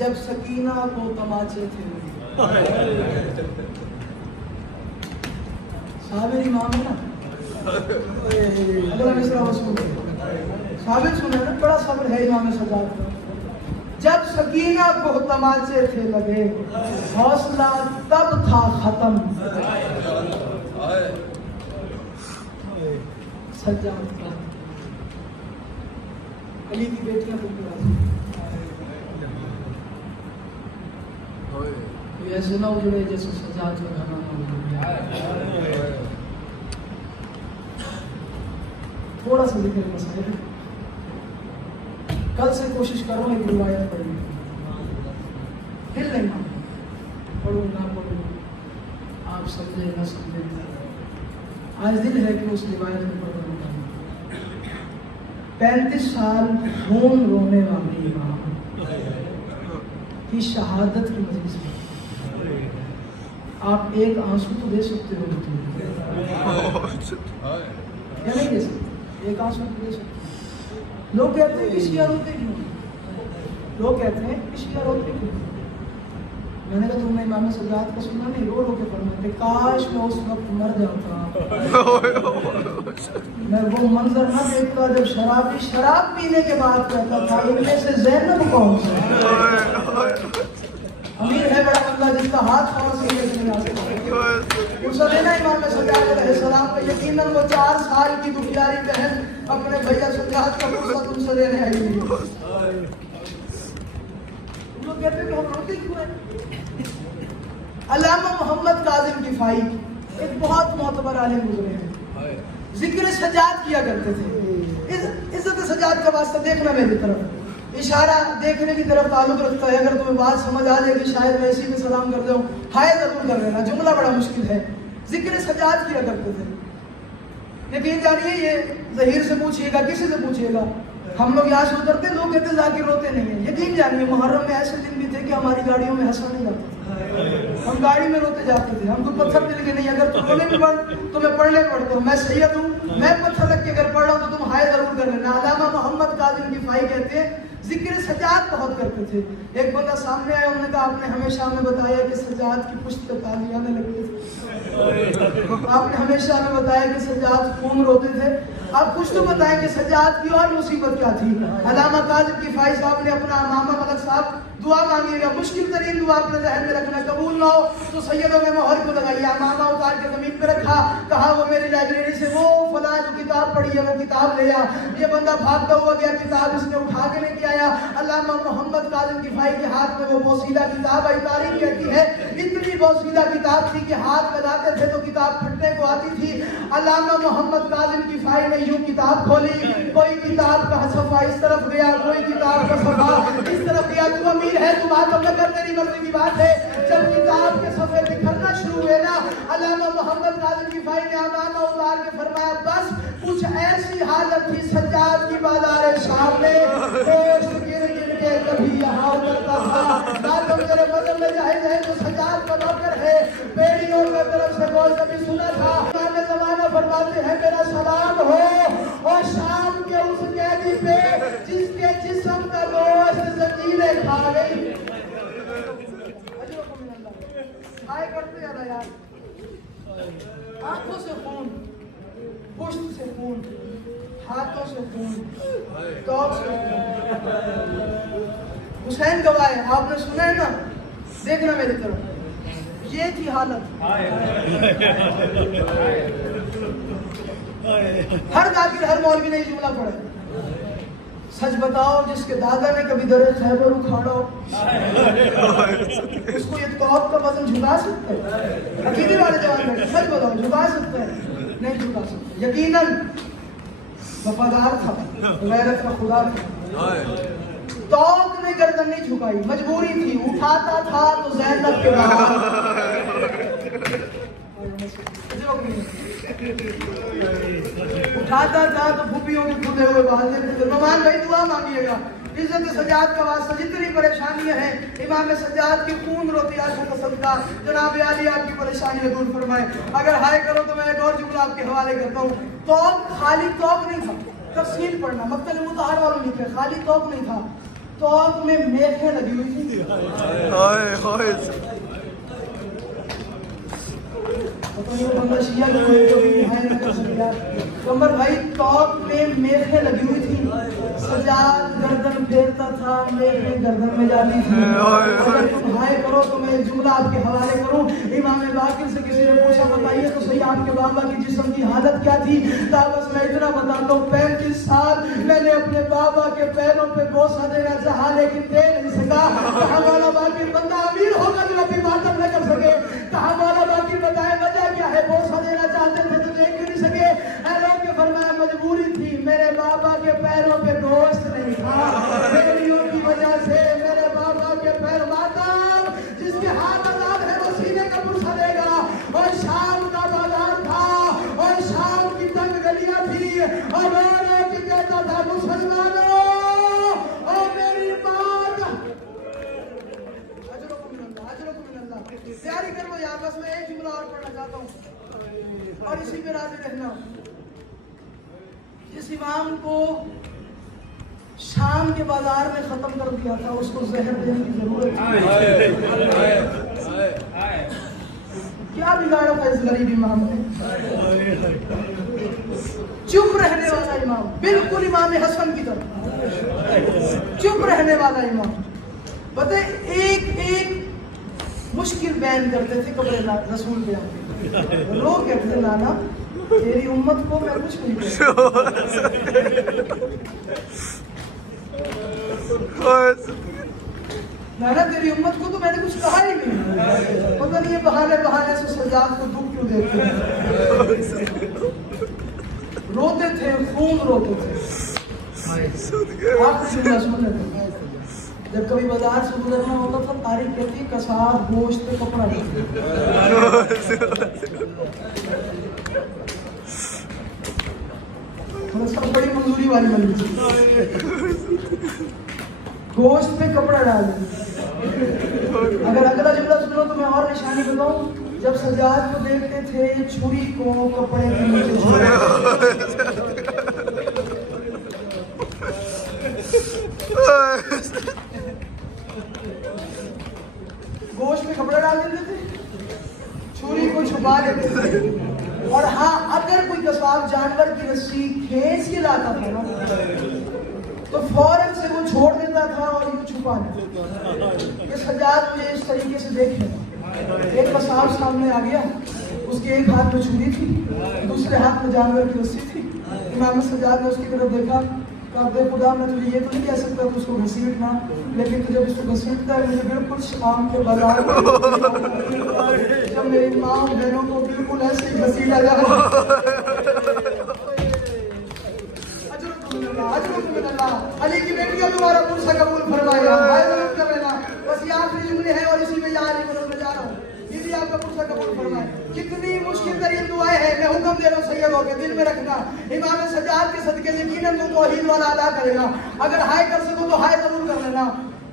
جب سکینہ کو تماچے تھے صابر امام ہے نا، اگلا مصرع وہ سنتے صابر سنے نا، بڑا صبر ہے امام سجاد کا۔ جب سکینہ کو تماچے تھے لگے، حوصلہ تب تھا ختم۔ سجاد کا علی کی بیٹیاں کو ایسے نہ اجڑے جیسے سجاد کا گھر نہ اجڑے۔ تھوڑا سا ذکر مسائل کل سے کوشش کرو ایک روایت پڑھنے کی، ہل نہیں مانو، پڑھو نہ پڑھو، آپ سمجھے نہ سمجھے، آج دل ہے کہ اس روایت میں پڑھنا 35 سال خون رونے والی امام کی شہادت کی مجلس میں آپ ایک آنسو تو دے سکتے ہو، کیا نہیں دے سکتے؟ ایک آنسو تو دے سکتے۔ لوگ کہتے ہیں کہ شیعہ روتے کیوں؟ لوگ کہتے ہیں کہ شیعہ روتے کیوں؟ میں نے کہا تم نے امام سجاد کا سنا نہیں، رو رو کے فرماتے کاش میں اس وقت مر جاتا، میں وہ منظر نہ دیکھتا جب شرابی شراب پینے کے بعد کہتا تھا ان میں سے زینب کون سے؟ امیر ہے بڑا بندہ جس کا ہاتھ کھانا سے نہیں آ سکتا۔ اسے دینا امام سجاد علیہ السلام کا یقیناً وہ 4 سال کی دکھیاری بہن اپنے بھیا سجاد کا فرصت ان سے دینے آئی ہوئی۔ لوگ کہتے ہیں کہ ہم روتے کیوں ہیں؟ علامہ محمد کاظم کفائی ایک بہت معتبر عالم گزرے ہیں، ذکر سجاد کیا کرتے تھے۔ عزت سجاد کا واسطہ دیکھنا میری طرف، اشارہ دیکھنے کی طرف تعلق رکھتا ہے۔ اگر تمہیں بات سمجھ آ جائے کہ شاید میں اسی میں سلام کر دوں، ہائے ضرور کر لینا، جملہ بڑا مشکل ہے۔ ذکر سجاد کیا کرتے تھے، یقین جانیے یہ ظہیر سے پوچھئے گا، کسی سے پوچھئے گا، ہم لوگ یہاں سے اترتے لوگ کہتے ہیں ذاکر روتے نہیں ہیں۔ یقین جانیے محرم میں ایسے دن بھی تھے کہ ہماری گاڑیوں میں ہنسا نہیں جاتا تھا، ہم گاڑی میں روتے جاتے تھے، ہم کو پتھر مل کے نہیں، اگر تم رونے بھی پڑھ تمہیں پڑھنے پڑتے ہو، میں سید ہوں، میں پتھر رکھ کے اگر پڑھ رہا ہوں تو تم ہائے ضرور کر لینا۔ علامہ محمد کاظم کفائی کہتے ہیں ذکر سجاد بہت کرتے تھے۔ ایک بندہ سامنے آیا، انہوں نے کہا آپ نے ہمیشہ ہمیں بتایا کہ سجاد کی پشت پہ تالیاں نہ لگتی تھی، آپ نے ہمیشہ ہمیں بتایا کہ سجاد خون روتے تھے، آپ کچھ تو بتائیں کہ سجاد کی اور مصیبت کیا تھی۔ علامہ کاظم کفائی صاحب نے اپنا امامہ ملک صاحب دعا مانگیے گا، مشکل ترین دعا اپنے ذہن میں رکھنا، قبول نہ ہو تو سیدوں میں مہر کو لگائیے۔ امامہ اتار کے زمین پہ رکھا، کہا وہ میری لائبریری سے وہ فلاں جو کتاب پڑھی ہے وہ کتاب لے آ۔ یہ بندہ بھاگتا ہوا گیا، کتاب اس نے اٹھا کے لے کے آیا۔ علامہ محمد کاظم کفائی کے ہاتھ میں وہ بوسیدہ کتاب آئی۔ تاریخ کہتی ہے اتنی بوسیدہ کتاب تھی کہ ہاتھ لگاتے تھے تو کتاب پھٹنے کو آتی تھی۔ علامہ محمد کاظم کفائی نے یوں کتاب کھولی، کوئی کتاب کا صفحہ اس طرف گیا، کوئی کتاب کا صفحہ اس طرف گیا۔ تو امیر ہے تو بات اب کر، تیری مرضی کی بات ہے۔ جب کتاب کے صفحے بکھرنا شروع ہوئے نا، علامہ محمد کاظم کفائی نے امامہ اتار کے فرمایا بس کچھ ایسی حالت تھی سجاد کی بازار شام میں، گوشت گر گر کے کبھی یہاں اترتا تھا۔ تو میرے بدل میں جائز ہے جو سجاد کا نوکر ہے، بیڑیوں کی طرف سے گوشت ابھی سنا تھا۔ امام زمانہ فرماتے ہیں میرا سلام ہو اور شام کے اس قیدی پہ جس کے جسم کا گوشت زنجیریں کھا گئی۔ آئے کرتے ہیں یار، آنکھوں سے خون، پشت سے خون، ہاتھوں سے خون، توق سے خون۔ حسین گواہ ہے، آپ نے سنا ہے نا، دیکھنا میری طرف، یہ تھی حالت۔ ہر ذاکر ہر مولوی نے یہ جملہ پڑھا ہے، سچ بتاؤ جس کے دادا نے کبھی در خیبر اکھاڑا ہو اس کو یہ توق کا وزن جھکا سکتا ہے؟ عقیدے والے جوان بیٹھے، سچ بتاؤ جھکا سکتا ہے؟ نہیں جھکا سکتا۔ یقیناً وفادار تھا، غیرت کا خدا تھا، توق نے گردن نہیں جھکائی، مجبوری تھی، اٹھاتا تھا تو زینب کے بعد اٹھاتا تھا تو پھوپھیوں کے کھدے ہوئے بازے تھے۔ نعمان بھائی دعا مانگیے گا، عزت سجاد کا واسطہ جتنی پریشانیاں ہیں امام سجاد کی خون روتی آنکھوں کا صدقہ جناب عالی آپ کی پریشانیاں دور فرمائے۔ اگر ہائے کرو تو میں ایک اور جملہ آپ کے حوالے کرتا ہوں۔ توق خالی توق نہیں تھا، تفصیل پڑھنا، مقتل مطہر والوں نہیں تھے، خالی توق نہیں تھا، तौक में मेखें लगी हुई थी। बंदा शिया कमर भाई तौक में मेखें लगी हुई थी, सजाद गर्दन फेरता था, मेखें गर्दन में जाती थी। अगर तुम हाय करो तो मैं एक जुमला आपके हवाले करूं। इमाम बाकिर से किसी ने पूछा बताइए तो सही आपके बाबा की जिस्म की हालत क्या थी? बस मैं इतना बताता हूँ 35 साल मैंने अपने बाबा के पैरों पे बोसा देना चाहा लेकिन दे नहीं सका। कहा मौला बाकिर बंदा अमीर होगा जो अपनी मातम न कर सके। कहा मौला बाकिर बताए वजह क्या है? बोसा देना चाहते थे तो दे क्यों नहीं सके? लोग के फरमाया मजबूरी थी, मेरे बाबा के पैरों पे गोश्त नहीं था, बेड़ियों की वजह से मेरे बाबा के पैर मातम जिसके हाथ आजाद है वो सीने का पुरसा देगा। और शाम का बाजार था और शाम की तंग गलियां थी और रो के कहता था मुसलमानों और मेरी बात तैयारी करो यार। बस मैं एक जुमला और पढ़ना चाहता हूँ और इसी पे राजी रहना। जिस इमाम को शाम के बाजार में खत्म कर दिया था उसको जहर देने की जरूरत क्या बिगाड़ा था इस गरीब इमाम ने? चुप रहने वाला इमाम, बिल्कुल इमाम हसन की तरह चुप रहने वाला इमाम। पता एक एक मुश्किल बयान करते थे कब्र रसूल के आगे। लोग कहते थे नाना तेरी उम्मत को मैं कुछ नहीं नाना तेरी उम्मत को तो मैंने कुछ कहा ही नहीं। पता नहीं ये बहाने बहाने से सजाद को दुख क्यों देते हैं। रोते थे, खून रोते थे। जब कभी बाजार से गुजरना होता था तारीख कहती कसाब गोश्त पे कपड़ा सब बड़ी मंजूरी वाली मंजिल गोश्त पे कपड़ा डाल दे। अगर अगला जुमला सुनो तो मैं और निशानी बताऊं। जब सजाद को देखते थे छुरी को कपड़े के नीचे गोश्त में कपड़ा डाल देते थे, छुरी को छुपा लेते थे। और हाँ अगर कोई कसाब जानवर की रस्सी खींच के लाता था ना तो फौरन से वो छोड़ देता था और ये छुपा लेता। ये सजाद मुझे इस तरीके से देखे। एक कसाब सामने आ गया, उसके एक हाथ में छुरी थी, दूसरे हाथ में जानवर की रस्सी थी। इमाम सजाद ने उसकी तरफ देखा, कहा दे खुदा मैं तुझे ये तो नहीं कह सकता तो उसको घसीटना, लेकिन तुझे इसको घसीटता है मुझे बिल्कुल शाम के बाजार जब मेरी माँ बहनों को बिल्कुल ऐसे ही घसीटा जाए। अली की बेटियां तुम्हारा पुरसा कबूल फरमाएगा। कर लेना बस ये आखिरी जुमले हैं और इसी में यार जा रहा हूँ। दीदी आपका पुरसा कबूल फरमाए। कितनी मुश्किल तरीन दुआएं हैं, मैं हुक्म दे रहा हूँ सैयद होके दिल में रखना। इमाम सजाद के सदके यकीनन तुम तौहीद वाला अदा करेगा। अगर हाय कर सको तो हाय जरूर कर लेना।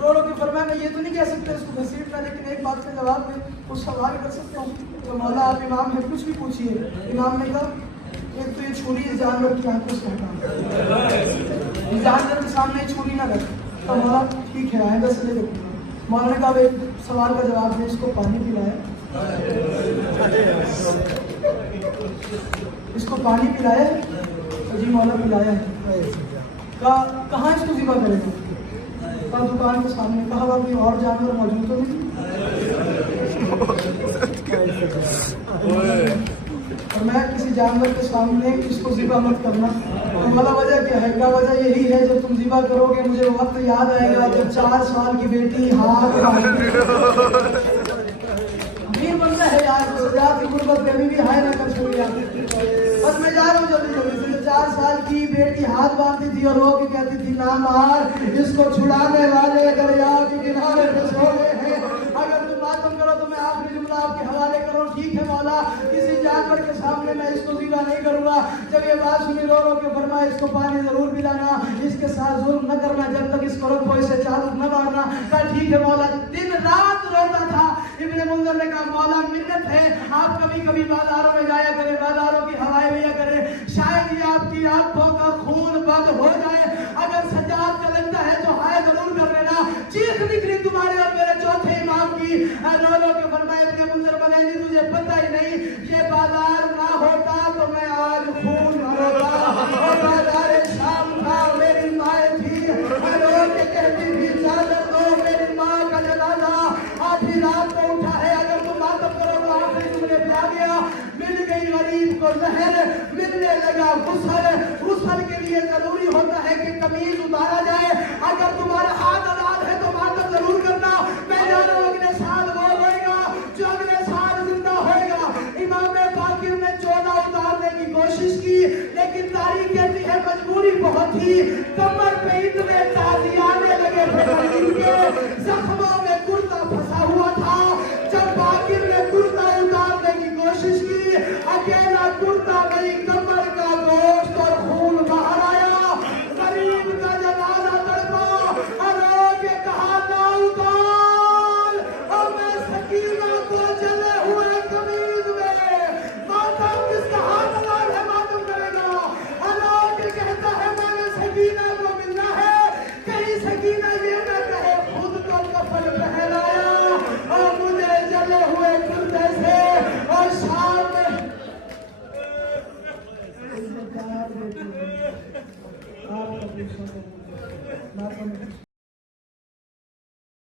रोलो की फरमाया मैं ये तो नहीं कह सकते इसको घसीटना, लेकिन एक बात के जवाब में कुछ सवाल कर सकते हूँ। तो मौला आप इमाम है कुछ भी पूछिए। इमाम ने कहा एक तो ये छुरी इस जानवर की आंखों से हटा, इस जानवर के सामने छुरी ना रख। तो मौला ठीक है आएगा से ले। मौला ने कहा एक सवाल का जवाब है, इसको पानी पिलाया, इसको पानी पिलाया? जी मौला पिलाया है। कहाँ इसको ज़िबा करेगा? कहा दुकान के सामने। कहा वह कोई और जानवर मौजूद तो नहीं? और मैं किसी जानवर के सामने इसको ज़िबा मत करना। तो वाला वजह क्या है? क्या वजह यही है जब तुम ज़िबा करोगे मुझे वक्त याद आएगा जब 4 साल की बेटी हाथ अमीर बनना है यार, तो सजाद की गुर्बत कभी भी हाय ना कर सके। बस मैं जा रहा हूँ जल्दी जल्दी से। 4 साल की बेटी हाथ बांधती थी और रो के कहती थी ना मार, इसको छुड़ाने वाले दरिया के किनारे पे सो गए हैं। अगर तुम मातम करो तो मैं आखिरी जुमला आपके हवाले करूँ। ठीक है मौला, किसी जानवर के सामने मैं इसको ज़िबा नहीं करूँगा। जब ये बात सुनी रो के फरमाया इसको पानी जरूर पिलाना, इसके साथ जुल्म न करना, जब तक इसको रखो इसे चालू न मारना। कहा ठीक है मौला। दिन रात रोता था। इब्ने मुंज़र ने कहा मौला मिन्नत है आप कभी कभी बाजारों में जाया करें, बाजारों की हवाएं लिया करें, शायद ये आपकी आंखों का खून बंद हो जाए। अगर सजाद का लगता है तो हाय जरूर कर चीख निकली तुम्हारे और मेरे चौथे इमाम की। रो रो के फरमाए इब्ने मुंज़िर बगैनी तुझे पता ही नहीं, ये बाजार ना होता तो मैं आज खून होता। और बाजार शाम था, मेरी माँ थी रो के कहती थी चादर दो, मेरी माँ का जनाजा आधी रात को उठा है, अगर तुम मातम करो तो आखिरी तुमने प्या गया। मिल गई गरीब को जहर, मिलने लगा गुस्ल। गुस्ल के लिए जरूरी होता है कि कमीज उतारा जाए। अगर तुम्हारा हाथ आजाद है तो मातम जरूर करना। मैं जान रहा हूं अगले साल वो होएगा जो अगले साल जिंदा होएगा। इमाम बाकिर ने चोला उतारने की कोशिश की, लेकिन तारीख कहती है मजबूरी बहुत थी। कमर पे इतने ताजियाने लगे थे, इनके जख्मों में कुर्ता फंसा हुआ था। जब बाकिर ने कुर्ता उतारने की कोशिश की, अकेला कुर्ता नहीं, कमर का गोश्त और खून बाहर आया। गरीब का जनाजा तड़पा और के कहा ना उतार। और मैं सकीना को जले हुए कमीज में मातम, किसका हाथ आजाद है मातम करेगा। अल्लाह के कहता है मैंने सकीना को मिलना है, कहीं सकीना ये न कहे खुद को कफन पहनाया और मुझे जले हुए कुर्ते से और शाम में आप